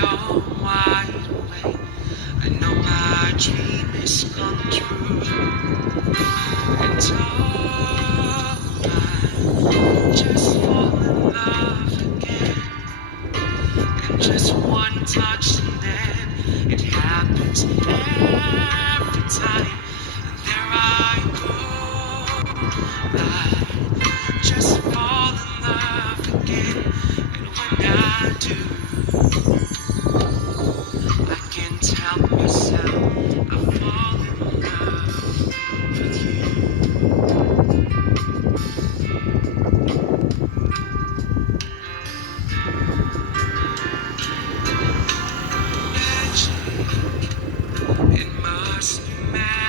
so wide awake. I know my dream is come true. And oh, I just fall in love again. And just one touch and then it happens every time. And there I go. I just fall in love again. And when I do, I can't help myself. I fall in love with you. Magic, it must be magic.